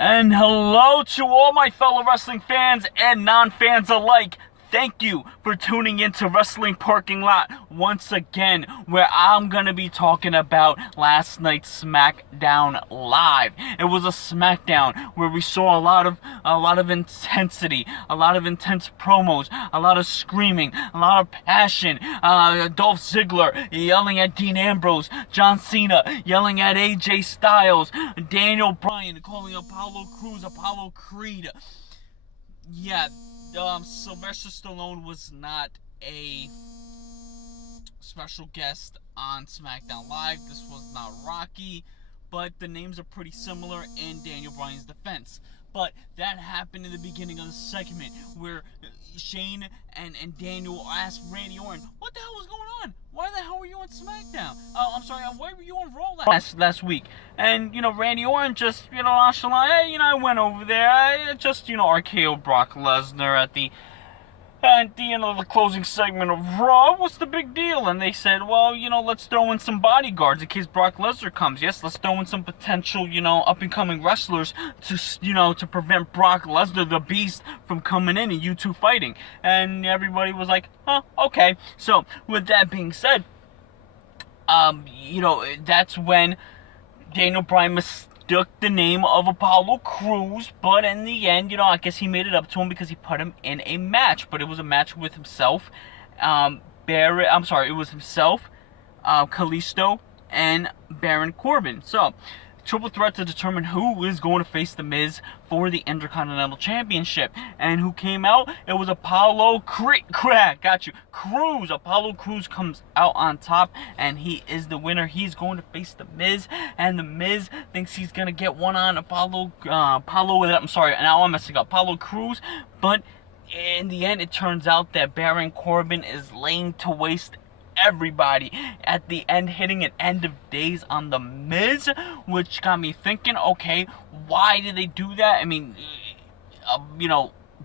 And hello to all my fellow wrestling fans and non-fans alike. Thank you for tuning into Wrestling Parking Lot once again, where I'm going to be talking about last night's Smackdown Live. It was a Smackdown where we saw a lot of intensity, a lot of intense promos, a lot of screaming, a lot of passion. Dolph Ziggler yelling at Dean Ambrose, John Cena yelling at AJ Styles, Daniel Bryan calling Apollo Crews Apollo Creed. Yeah. Sylvester Stallone was not a special guest on SmackDown Live. This was not Rocky, but the names are pretty similar in Daniel Bryan's defense. But that happened in the beginning of the segment where Shane and Daniel asked Randy Orton, what the hell was going on? Why the hell were you on SmackDown? Why were you on Raw last week? And, Randy Orton just, nonchalant, hey, I went over there. I just, RKO Brock Lesnar at the end of the closing segment of Raw. What's the big deal? And they said, well, let's throw in some bodyguards in case Brock Lesnar comes. Yes, let's throw in some potential, up-and-coming wrestlers to prevent Brock Lesnar, the Beast, from coming in and you two fighting. And everybody was like, huh, okay. So, with that being said, that's when Daniel Bryan mistook the name of Apollo Crews, but in the end, I guess he made it up to him because he put him in a match, but it was a match with himself, it was himself, Kalisto, and Baron Corbin. So, triple threat to determine who is going to face The Miz for the Intercontinental Championship. And who came out? It was Apollo Crews. Apollo Crews comes out on top, and he is the winner. He's going to face The Miz, and The Miz thinks he's going to get one on Apollo Crews, but in the end, it turns out that Baron Corbin is laying to waste everybody at the end, hitting an end of days on The Miz, which got me thinking, okay, why did they do that? I mean,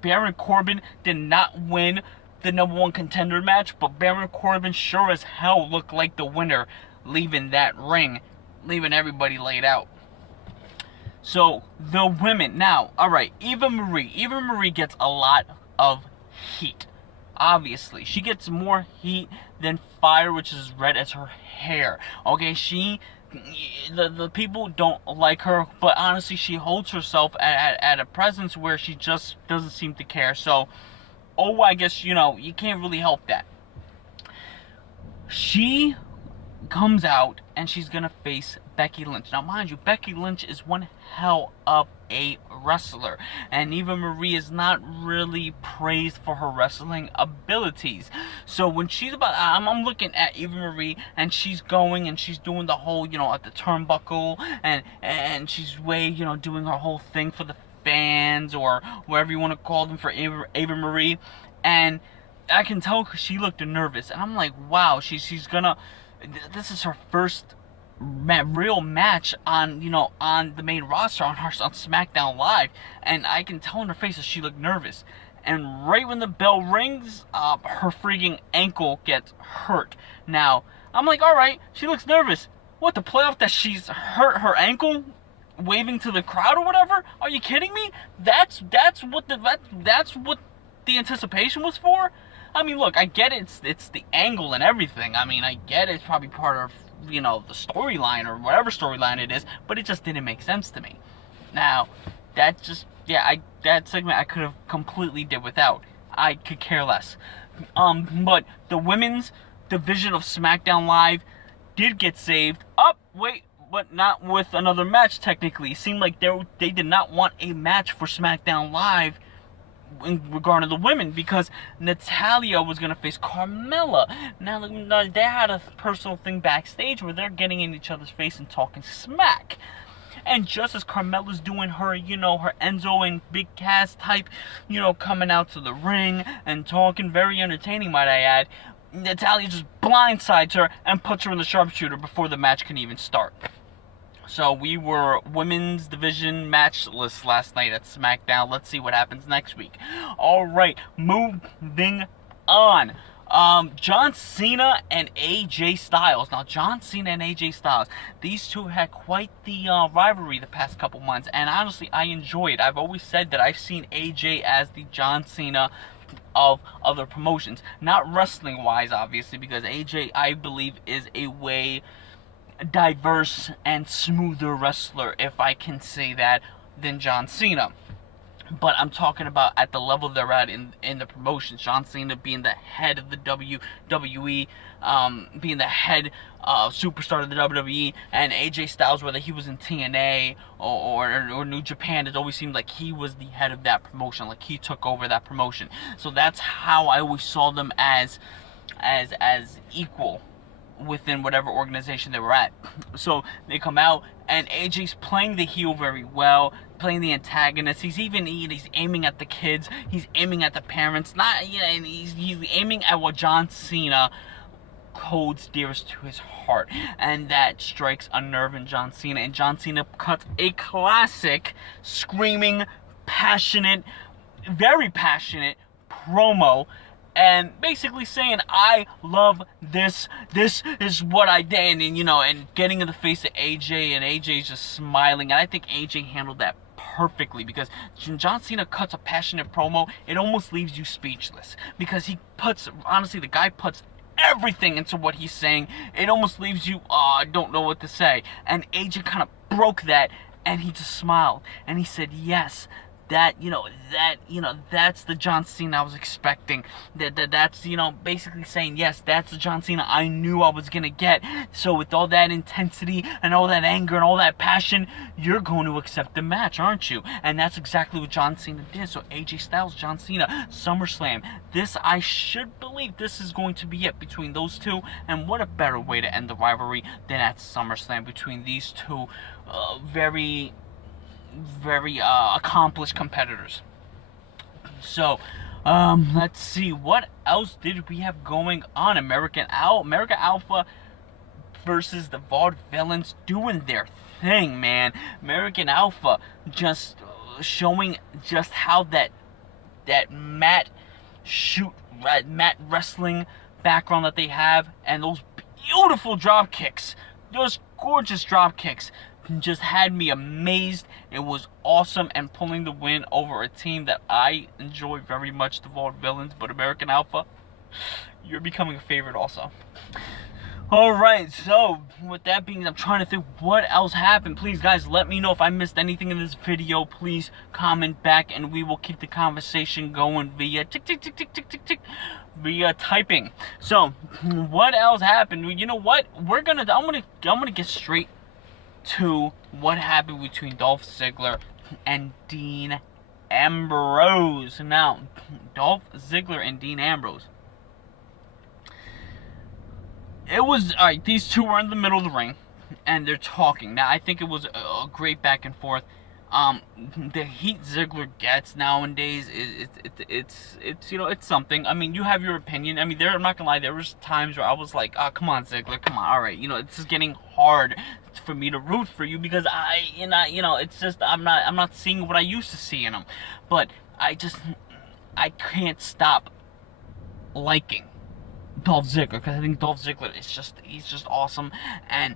Baron Corbin did not win the number one contender match, but Baron Corbin sure as hell looked like the winner, leaving that ring, leaving everybody laid out. So, the women, now, alright, Eva Marie gets a lot of heat. Obviously, she gets more heat than fire, which is red as her hair. Okay, the people don't like her, but honestly, she holds herself at a presence where she just doesn't seem to care. So, I guess, you can't really help that. She comes out and she's gonna face Becky Lynch. Now, mind you, Becky Lynch is one hell of a wrestler, and Eva Marie is not really praised for her wrestling abilities. So when I'm looking at Eva Marie, and she's going and she's doing the whole, at the turnbuckle, and she's doing her whole thing for the fans, or whatever you want to call them, for Eva Marie, and I can tell she looked nervous, and I'm like, wow, this is her first real match on the main roster on SmackDown Live, and I can tell in her face that she looked nervous. And right when the bell rings, her freaking ankle gets hurt. Now I'm like, all right, she looks nervous. What, the playoff that she's hurt her ankle waving to the crowd or whatever? Are you kidding me? That's what the anticipation was for. I mean, look, I get it, it's the angle and everything. I mean, I get it's probably part of, the storyline or whatever storyline it is, but it just didn't make sense to me. Now, that segment I could have completely did without. I could care less. But the women's division of SmackDown Live did get saved. But not with another match, technically. It seemed like they did not want a match for SmackDown Live in regard to the women, because Natalya was going to face Carmella. Now, they had a personal thing backstage where they're getting in each other's face and talking smack. And just as Carmella's doing her, her Enzo and Big Cass type, coming out to the ring and talking, very entertaining, might I add, Natalya just blindsides her and puts her in the sharpshooter before the match can even start. So we were women's division matchless last night at SmackDown. Let's see what happens next week. Alright, moving on. John Cena and AJ Styles. Now, John Cena and AJ Styles, these two had quite the rivalry the past couple months, and honestly, I enjoy it. I've always said that I've seen AJ as the John Cena of other promotions. Not wrestling-wise, obviously, because AJ, I believe, is a way diverse and smoother wrestler, if I can say that, than John Cena. But I'm talking about at the level they're at in the promotions. John Cena being the head of the WWE, being the head superstar of the WWE, and AJ Styles, whether he was in TNA or New Japan, it always seemed like he was the head of that promotion, like he took over that promotion. So that's how I always saw them as equal within whatever organization they were at. So they come out, and AJ's playing the heel very well, playing the antagonist. He's aiming at the kids. He's aiming at the parents. And he's aiming at what John Cena holds dearest to his heart, and that strikes a nerve in John Cena. And John Cena cuts a classic, screaming, passionate, very passionate promo, and basically saying, I love this, this is what I did, and getting in the face of AJ, and AJ's just smiling, and I think AJ handled that perfectly, because when John Cena cuts a passionate promo, it almost leaves you speechless, because the guy puts everything into what he's saying. It almost leaves you, I don't know what to say, and AJ kind of broke that, and he just smiled, and he said, yes, that's the John Cena I was expecting. That's basically saying, yes, that's the John Cena I knew I was gonna get. So with all that intensity and all that anger and all that passion, you're going to accept the match, aren't you? And that's exactly what John Cena did. So AJ Styles, John Cena, SummerSlam. I should believe this is going to be it between those two. And what a better way to end the rivalry than at SummerSlam between these two very accomplished competitors. So, let's see, what else did we have going on? American Alpha versus the Vaudevillains doing their thing, man. American Alpha just showing just how that mat wrestling background that they have, and those beautiful drop kicks, those gorgeous drop kicks, just had me amazed. It was awesome, and pulling the win over a team that I enjoy very much, the Vaudevillains. But American Alpha, you're becoming a favorite also. Alright, so with that being, I'm trying to think what else happened. Please, guys, let me know if I missed anything in this video. Please comment back, and we will keep the conversation going via via typing. So what else happened? You know what, I'm gonna get straight to what happened between Dolph Ziggler and Dean Ambrose. Now, Dolph Ziggler and Dean Ambrose, it was, alright, these two were in the middle of the ring, and they're talking. Now, I think it was a great back and forth. The heat Ziggler gets nowadays it's something. I mean, you have your opinion. I mean, I'm not gonna lie, there was times where I was like, oh, come on, Ziggler, come on, alright, this is getting hard for me to root for you, because it's just, I'm not seeing what I used to see in him. But I can't stop liking Dolph Ziggler, because I think Dolph Ziggler he's just awesome. And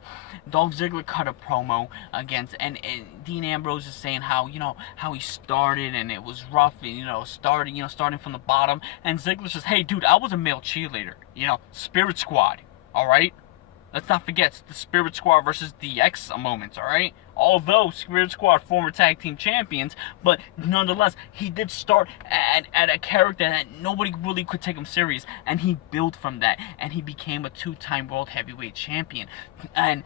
Dolph Ziggler cut a promo against, and Dean Ambrose is saying how how he started, and it was rough, and starting from the bottom. And Ziggler says, hey dude, I was a male cheerleader, Spirit Squad, alright? Let's not forget, it's the Spirit Squad versus DX moments, alright? Although Spirit Squad former tag team champions, but nonetheless, he did start at a character that nobody really could take him serious, and he built from that, and he became a 2-time World Heavyweight Champion. And,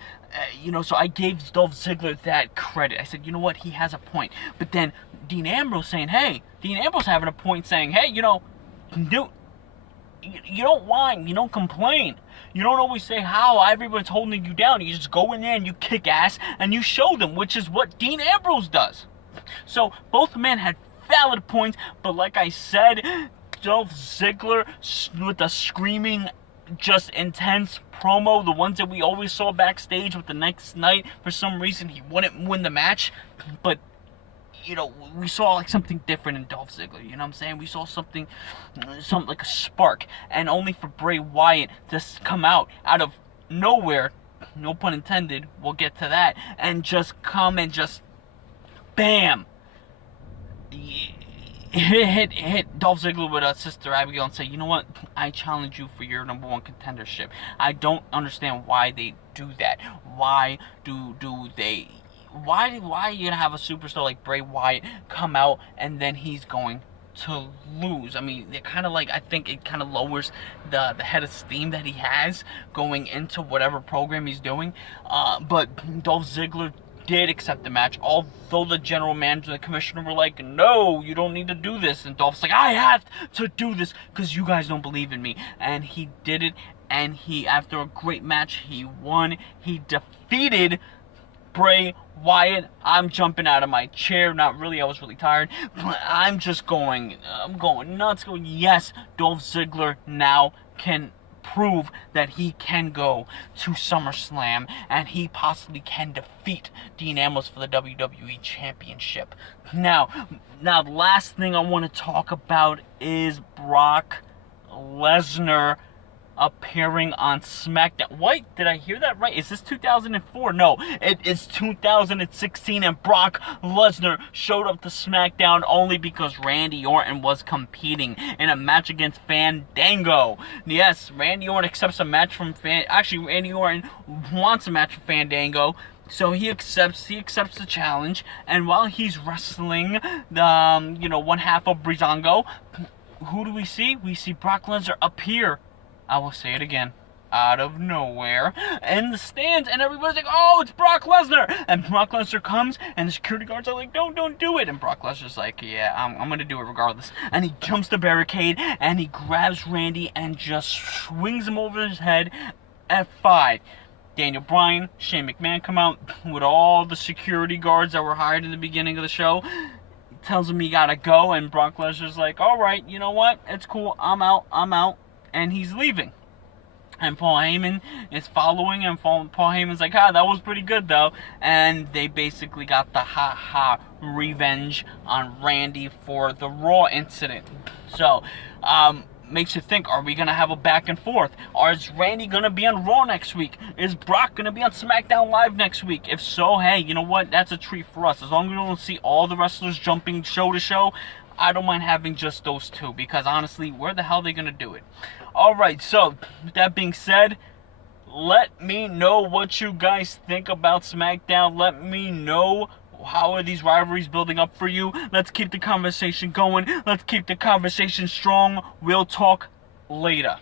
so I gave Dolph Ziggler that credit. I said, you know what, he has a point. But then Dean Ambrose having a point saying, hey, dude, you don't whine, you don't complain. You don't always say how everyone's holding you down. You just go in there and you kick ass and you show them, which is what Dean Ambrose does. So both men had valid points, but like I said, Dolph Ziggler with the screaming, just intense promo, the ones that we always saw backstage with the next night, for some reason he wouldn't win the match, but we saw like something different in Dolph Ziggler. You know what I'm saying? We saw something like a spark, and only for Bray Wyatt to come out of nowhere, no pun intended. We'll get to that, and just come and just bam, hit Dolph Ziggler with Sister Abigail and say, you know what? I challenge you for your number one contendership. I don't understand why they do that. Why do they? Why are you gonna have a superstar like Bray Wyatt come out and then he's going to lose? I mean, they're kind of like, I think it kind of lowers the head of steam that he has going into whatever program he's doing. But Dolph Ziggler did accept the match, although the general manager and the commissioner were like, no, you don't need to do this. And Dolph's like, I have to do this because you guys don't believe in me. And he did it, and after a great match, he won. He defeated Bray Wyatt. I'm jumping out of my chair. Not really, I was really tired. But I'm going nuts, going, yes, Dolph Ziggler now can prove that he can go to SummerSlam and he possibly can defeat Dean Ambrose for the WWE Championship. Now the last thing I want to talk about is Brock Lesnar appearing on Smackdown. Wait, did I hear that right? Is this 2004? No, it is 2016, and Brock Lesnar showed up to Smackdown only because Randy Orton was competing in a match against Fandango. Yes, Randy Orton accepts a match from Randy Orton wants a match from Fandango. So he accepts the challenge, and while he's wrestling the one half of Breezango, who do we see? We see Brock Lesnar appear. I will say it again, out of nowhere, in the stands, and everybody's like, oh, it's Brock Lesnar, and Brock Lesnar comes, and the security guards are like, don't do it, and Brock Lesnar's like, yeah, I'm gonna do it regardless, and he jumps the barricade, and he grabs Randy, and just swings him over his head. F5. Daniel Bryan, Shane McMahon come out with all the security guards that were hired in the beginning of the show, tells him he gotta go, and Brock Lesnar's like, alright, you know what, it's cool, I'm out. And he's leaving. And Paul Heyman is following, and Paul Heyman's like, that was pretty good, though. And they basically got the revenge on Randy for the Raw incident. So, makes you think, are we going to have a back and forth? Or is Randy going to be on Raw next week? Is Brock going to be on SmackDown Live next week? If so, hey, you know what? That's a treat for us. As long as we don't see all the wrestlers jumping show to show, I don't mind having just those two, because honestly, where the hell are they going to do it? Alright, so, with that being said, let me know what you guys think about SmackDown. Let me know, how are these rivalries building up for you? Let's keep the conversation going. Let's keep the conversation strong. We'll talk later.